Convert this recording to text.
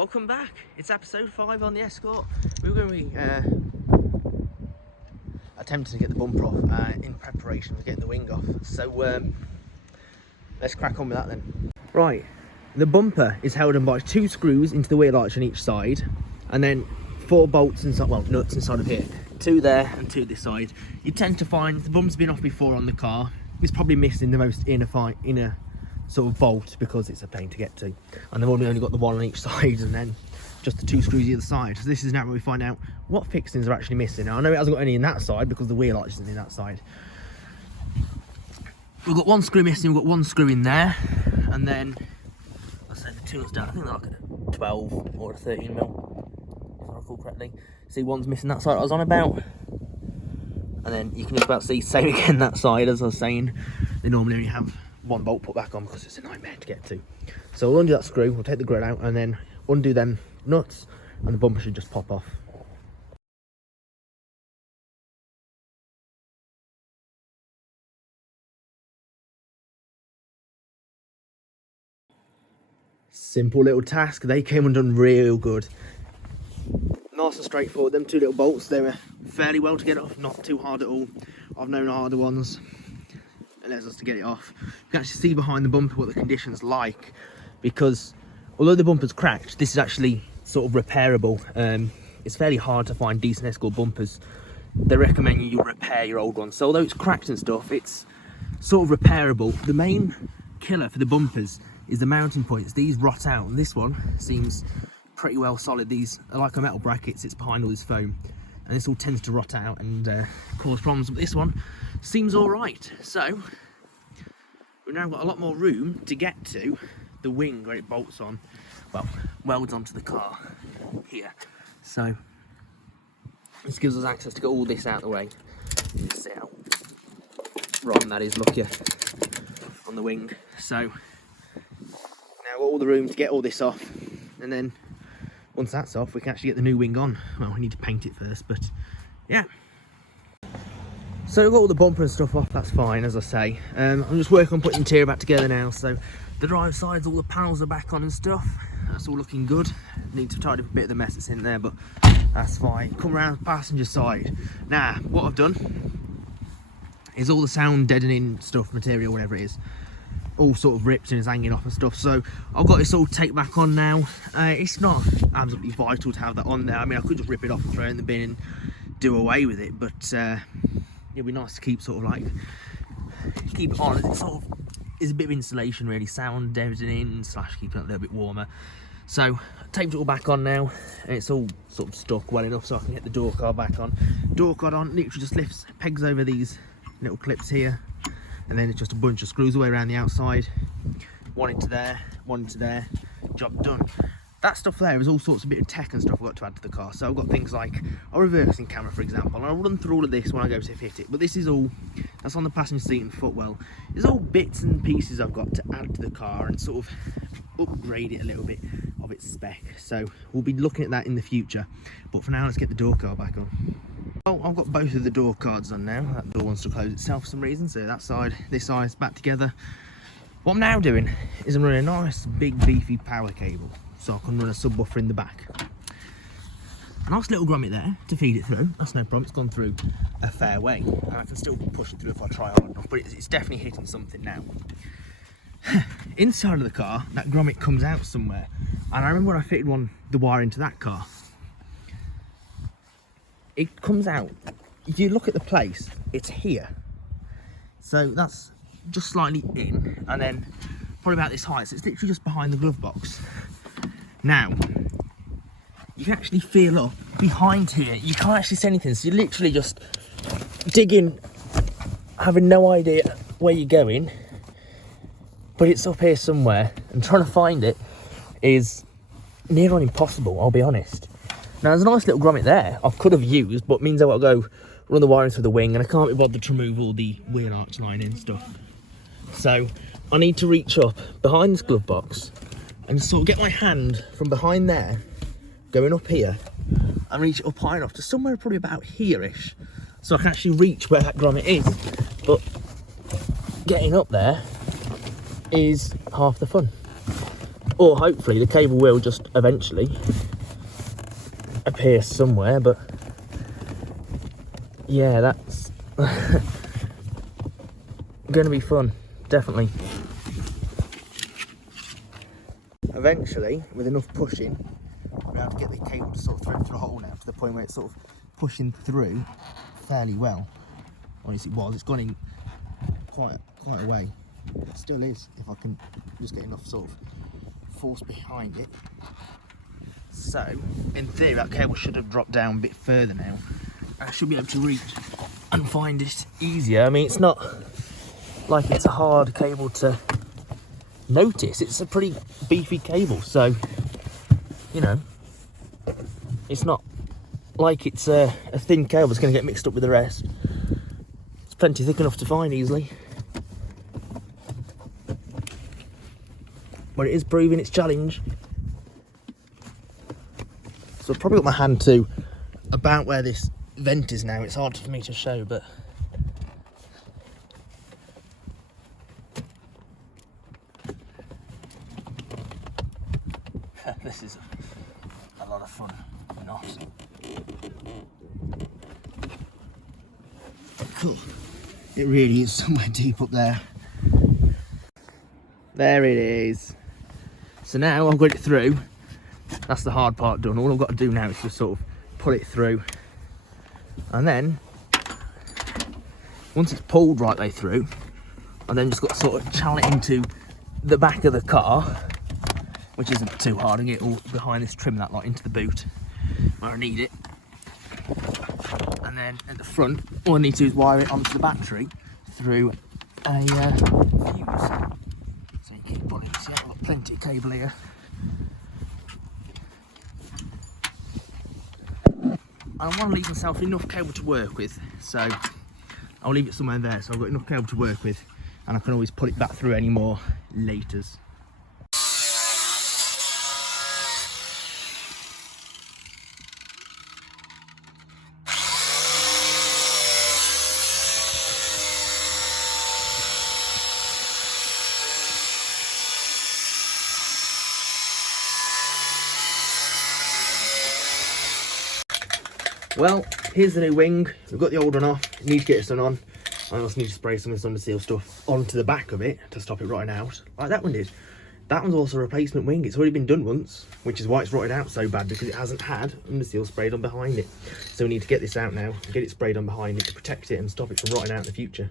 Welcome back. It's episode 5 on the Escort. We're going to be attempting to get the bumper off in preparation for getting the wing off. So let's crack on with that then. Right, the bumper is held on by 2 screws into the wheel arch on each side, and then 4 bolts inside, well, nuts inside of here. 2 there and 2 this side. You tend to find the bumper's been off before on the car. It's probably missing the most inner sort of bolt because it's a pain to get to, and they've only got the 1 on each side and then just the 2 screws either side. So this is now where we find out what fixings are actually missing. Now I know it hasn't got any in that side because the wheel arch isn't in that side. We've got 1 screw missing, we've got 1 screw in there, and then let's say the 2 nuts down. I think they're like a 12 or a 13 mil, if I recall correctly. See, 1's missing that side I was on about, and then you can just about see same again that side. As I was saying, they normally only have 1 bolt put back on because it's a nightmare to get to. So we'll undo that screw, we'll take the grill out and then undo them nuts, and the bumper should just pop off. Simple little task. They came undone real good. Nice and straightforward. Them 2 little bolts, they were fairly well to get off, not too hard at all. I've known harder ones. It allows us to get it off. You can actually see behind the bumper what the condition's like, because although the bumper's cracked, this is actually sort of repairable. It's fairly hard to find decent Escort bumpers. They recommend you repair your old ones. So although it's cracked and stuff, it's sort of repairable. The main killer for the bumpers is the mounting points. These rot out, and this one seems pretty well solid. These are like a metal brackets, it's behind all this foam, and this all tends to rot out and cause problems. But this one seems all right. So we've now got a lot more room to get to the wing where it bolts on, well, welds onto the car here. So this gives us access to get all this out of the way. Just see how rotten that is, look, yeah, on the wing. So now got all the room to get all this off, and then once that's off we can actually get the new wing on. Well, we need to paint it first, but yeah. So we've got all the bumper and stuff off, that's fine, as I say. I'm just working on putting the interior back together now. So the drive sides, all the panels are back on and stuff. That's all looking good. Need to tidy up a bit of the mess that's in there, but that's fine. Come around the passenger side. Now, what I've done is all the sound deadening stuff, material, whatever it is, all sort of ripped and is hanging off and stuff. So I've got this all taped back on now. It's not absolutely vital to have that on there. I mean, I could just rip it off and throw it in the bin and do away with it, but it'd be nice to keep sort of like, keep it on. It sort of is a bit of insulation really, sound deadening slash keeping it a little bit warmer. So I taped it all back on now, and it's all sort of stuck well enough so I can get the door card back on. Door card on, literally just lifts, pegs over these little clips here, and then it's just a bunch of screws all the way around the outside. 1 into there, 1 into there, job done. That stuff there is all sorts of bit of tech and stuff I've got to add to the car. So I've got things like a reversing camera, for example, and I'll run through all of this when I go to fit it. But this is all, that's on the passenger seat and footwell. It's all bits and pieces I've got to add to the car and sort of upgrade it a little bit of its spec. So we'll be looking at that in the future. But for now, let's get the door card back on. Well, I've got both of the door cards on now. That door wants to close itself for some reason. So that side, this side is back together. What I'm now doing is I'm running a nice big beefy power cable, so I can run a subwoofer in the back. A nice little grommet there to feed it through. That's no problem, it's gone through a fair way. And I can still push it through if I try hard enough, but it's definitely hitting something now. Inside of the car, that grommet comes out somewhere. And I remember when I fitted the wire into that car, it comes out. If you look at the place, it's here. So that's just slightly in, and then probably about this height, so it's literally just behind the glove box. Now you can actually feel up behind here, you can't actually see anything, so you're literally just digging, having no idea where you're going, but it's up here somewhere, and trying to find it is near on impossible, I'll be honest. Now there's a nice little grommet there I could have used, but it means I've got to go run the wiring through the wing, and I can't be bothered to remove all the wheel arch lining and stuff. So I need to reach up behind this glove box and sort of get my hand from behind there, going up here, and reach it up high enough to somewhere probably about here-ish, so I can actually reach where that grommet is. But getting up there is half the fun. Or hopefully the cable will just eventually appear somewhere, but yeah, that's going to be fun, definitely. Eventually, with enough pushing, we'll be able to get the cable to sort of thread through a hole now, to the point where it's sort of pushing through fairly well. Or at least it's gone in quite a way. It still is, if I can just get enough sort of force behind it. So, in theory, that cable should have dropped down a bit further now. I should be able to reach and find it easier. I mean, it's not like it's a hard cable to notice. It's a pretty beefy cable, so, you know, it's not like it's a thin cable that's going to get mixed up with the rest. It's plenty thick enough to find easily. But it is proving its challenge. So I've probably got my hand to about where this vent is now. It's hard for me to show, but this is a lot of fun. Not cool. It really is somewhere deep up there. There it is. So now I've got it through. That's the hard part done. All I've got to do now is just sort of pull it through, and then once it's pulled right way through, I then just got to sort of channel it into the back of the car, which isn't too hard, and get it all behind this trim, that lot into the boot where I need it. And then at the front, all I need to do is wire it onto the battery through a fuse. So you keep pulling. See, I've got plenty of cable here. I want to leave myself enough cable to work with, so I'll leave it somewhere there, so I've got enough cable to work with, and I can always pull it back through any more laters. Well, here's the new wing. We've got the old one off. Need to get this one on. I also need to spray some of this Underseal stuff onto the back of it to stop it rotting out, like that one did. That one's also a replacement wing. It's already been done once, which is why it's rotted out so bad, because it hasn't had Underseal sprayed on behind it. So we need to get this out now and get it sprayed on behind it to protect it and stop it from rotting out in the future.